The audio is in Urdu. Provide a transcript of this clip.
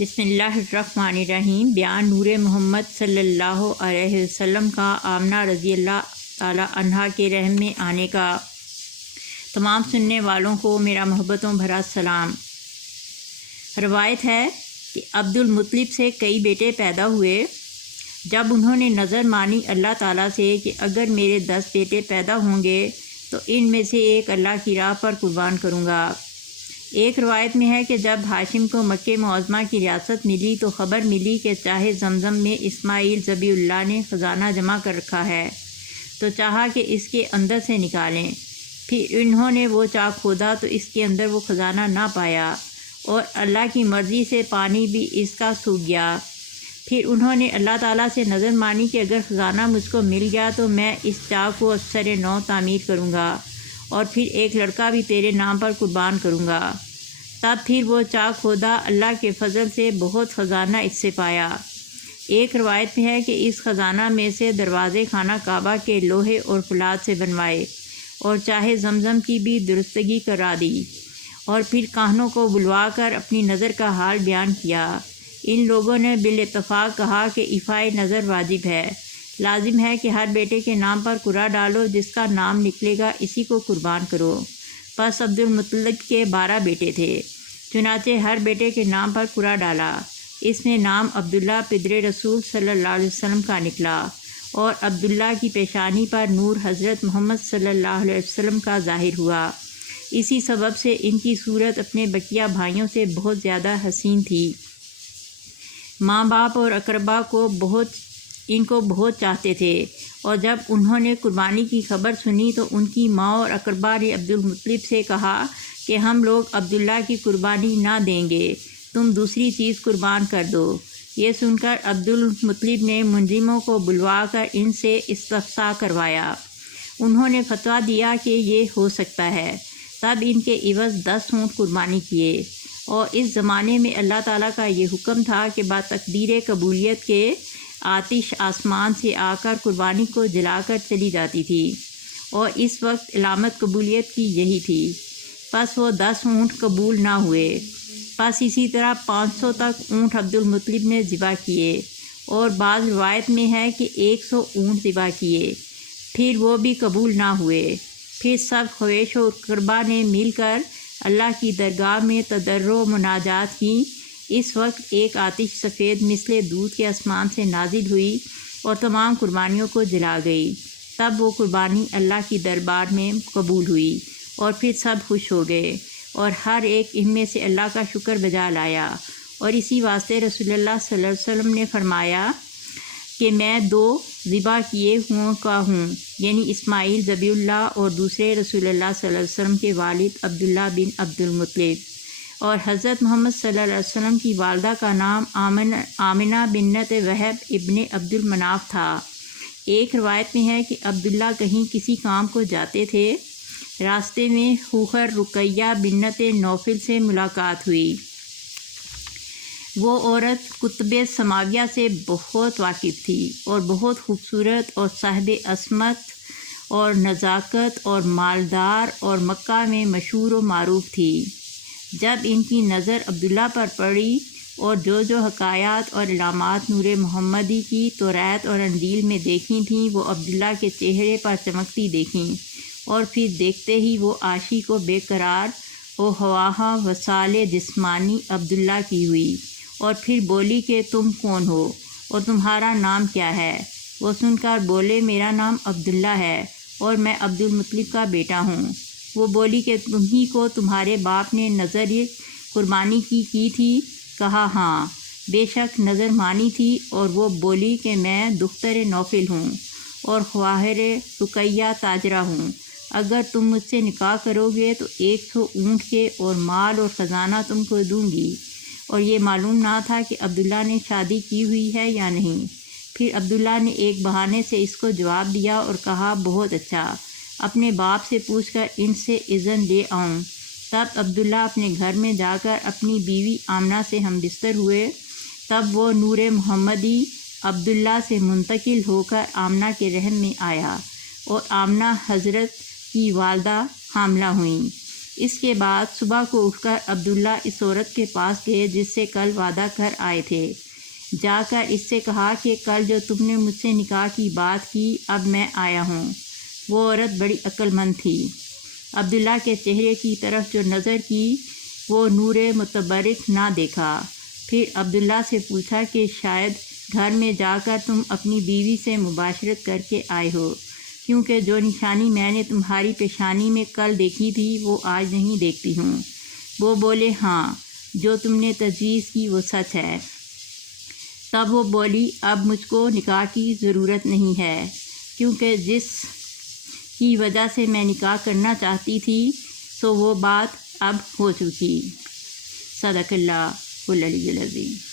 بسم اللہ الرحمن الرحیم۔ بیان نور محمد صلی اللہ علیہ وسلم کا آمنہ رضی اللہ تعالی عنہا کے رحم میں آنے کا۔ تمام سننے والوں کو میرا محبتوں بھرا سلام۔ روایت ہے کہ عبد المطلب سے کئی بیٹے پیدا ہوئے۔ جب انہوں نے نظر مانی اللہ تعالیٰ سے کہ اگر میرے 10 بیٹے پیدا ہوں گے تو ان میں سے ایک اللہ کی راہ پر قربان کروں گا۔ ایک روایت میں ہے کہ جب ہاشم کو مکہ معظمہ کی ریاست ملی تو خبر ملی کہ چاہے زمزم میں اسماعیل ذبیح اللہ نے خزانہ جمع کر رکھا ہے، تو چاہا کہ اس کے اندر سے نکالیں۔ پھر انہوں نے وہ چاہ کھودا تو اس کے اندر وہ خزانہ نہ پایا، اور اللہ کی مرضی سے پانی بھی اس کا سوکھ گیا۔ پھر انہوں نے اللہ تعالیٰ سے نظر مانی کہ اگر خزانہ مجھ کو مل گیا تو میں اس چاہ کو افسر نو تعمیر کروں گا، اور پھر ایک لڑکا بھی تیرے نام پر قربان کروں گا۔ تب پھر وہ چاہ کھودا، اللہ کے فضل سے بہت خزانہ اس سے پایا۔ ایک روایت میں ہے کہ اس خزانہ میں سے دروازے خانہ کعبہ کے لوہے اور فولاد سے بنوائے، اور چاہے زمزم کی بھی درستگی کرا دی، اور پھر کاہنوں کو بلوا کر اپنی نظر کا حال بیان کیا۔ ان لوگوں نے بالاتفاق کہا کہ ایفائے نظر واجب ہے، لازم ہے کہ ہر بیٹے کے نام پر قرعہ ڈالو، جس کا نام نکلے گا اسی کو قربان کرو۔ پس عبد المطلب کے 12 بیٹے تھے، چنانچہ ہر بیٹے کے نام پر قرعہ ڈالا۔ اس میں نام عبداللہ پدر رسول صلی اللہ علیہ وسلم کا نکلا، اور عبداللہ کی پیشانی پر نور حضرت محمد صلی اللہ علیہ وسلم کا ظاہر ہوا۔ اسی سبب سے ان کی صورت اپنے بقیہ بھائیوں سے بہت زیادہ حسین تھی۔ ماں باپ اور اقربا ان کو بہت چاہتے تھے، اور جب انہوں نے قربانی کی خبر سنی تو ان کی ماں اور اقربا نے عبد المطلب سے کہا کہ ہم لوگ عبداللہ کی قربانی نہ دیں گے، تم دوسری چیز قربان کر دو۔ یہ سن کر عبد المطلب نے منظموں کو بلوا کر ان سے استفسار کروایا۔ انہوں نے فتویٰ دیا کہ یہ ہو سکتا ہے۔ تب ان کے عوض 10 اونٹ قربانی کیے، اور اس زمانے میں اللہ تعالیٰ کا یہ حکم تھا کہ با تقدیر قبولیت کے آتش آسمان سے آ کر قربانی کو جلا کر چلی جاتی تھی، اور اس وقت علامت قبولیت کی یہی تھی۔ پس وہ 10 اونٹ قبول نہ ہوئے۔ پس اسی طرح 500 تک اونٹ عبد المطلب نے ذبح کیے، اور بعض روایت میں ہے کہ 100 اونٹ ذبح کیے، پھر وہ بھی قبول نہ ہوئے۔ پھر سب خویش و اقربا نے مل کر اللہ کی درگاہ میں تضرع و مناجات کی۔ اس وقت ایک آتش سفید مثل دودھ کے آسمان سے نازل ہوئی اور تمام قربانیوں کو جلا گئی۔ تب وہ قربانی اللہ کی دربار میں قبول ہوئی، اور پھر سب خوش ہو گئے، اور ہر ایک ان میں سے اللہ کا شکر بجا لایا۔ اور اسی واسطے رسول اللہ صلی اللہ علیہ وسلم نے فرمایا کہ میں 2 ذبح کیے ہوں، یعنی اسماعیل ذبیح اللہ اور دوسرے رسول اللہ صلی اللہ علیہ وسلم کے والد عبداللہ بن عبد المطلب۔ اور حضرت محمد صلی اللہ علیہ وسلم کی والدہ کا نام آمنہ بنت وہب ابن عبد المناف تھا۔ ایک روایت میں ہے کہ عبداللہ کہیں کسی کام کو جاتے تھے، راستے میں خوخر رقیہ بنت نوفل سے ملاقات ہوئی۔ وہ عورت کتب سماویہ سے بہت واقف تھی، اور بہت خوبصورت اور صاحب عصمت اور نزاکت اور مالدار، اور مکہ میں مشہور و معروف تھی۔ جب ان کی نظر عبداللہ پر پڑی، اور جو حکایات اور علامات نور محمدی کی توریت اور انجیل میں دیکھی تھیں وہ عبداللہ کے چہرے پر چمکتی دیکھیں، اور پھر دیکھتے ہی وہ عاشق و بے قرار و خواہاں وصال جسمانی عبداللہ کی ہوئی، اور پھر بولی کہ تم کون ہو اور تمہارا نام کیا ہے؟ وہ سن کر بولے میرا نام عبداللہ ہے، اور میں عبد المطلب کا بیٹا ہوں۔ وہ بولی کہ تمہیں کو تمہارے باپ نے نظر قربانی کی تھی؟ کہا ہاں، بے شک نظر مانی تھی۔ اور وہ بولی کہ میں دختر نوفل ہوں، اور خواہر رقیہ تاجرہ ہوں۔ اگر تم مجھ سے نکاح کرو گے تو 100 اونٹ کے اور مال اور خزانہ تم کو دوں گی۔ اور یہ معلوم نہ تھا کہ عبداللہ نے شادی کی ہوئی ہے یا نہیں۔ پھر عبداللہ نے ایک بہانے سے اس کو جواب دیا اور کہا بہت اچھا، اپنے باپ سے پوچھ کر ان سے اذن لے آؤں۔ تب عبداللہ اپنے گھر میں جا کر اپنی بیوی آمنہ سے ہم بستر ہوئے۔ تب وہ نور محمدی عبداللہ سے منتقل ہو کر آمنہ کے رحم میں آیا، اور آمنہ حضرت کی والدہ حاملہ ہوئیں۔ اس کے بعد صبح کو اٹھ کر عبداللہ اس عورت کے پاس گئے جس سے کل وعدہ کر آئے تھے۔ جا کر اس سے کہا کہ کل جو تم نے مجھ سے نکاح کی بات کی اب میں آیا ہوں۔ وہ عورت بڑی عقل مند تھی۔ عبداللہ کے چہرے کی طرف جو نظر کی وہ نور متبرک نہ دیکھا۔ پھر عبداللہ سے پوچھا کہ شاید گھر میں جا کر تم اپنی بیوی سے مباشرت کر کے آئے ہو، کیونکہ جو نشانی میں نے تمہاری پیشانی میں کل دیکھی تھی وہ آج نہیں دیکھتی ہوں۔ وہ بولے ہاں، جو تم نے تجویز کی وہ سچ ہے۔ تب وہ بولی اب مجھ کو نکاح کی ضرورت نہیں ہے، کیونکہ جس کی وجہ سے میں نکاح کرنا چاہتی تھی سو وہ بات اب ہو چکی۔ صدق اللہ العلی العظیم۔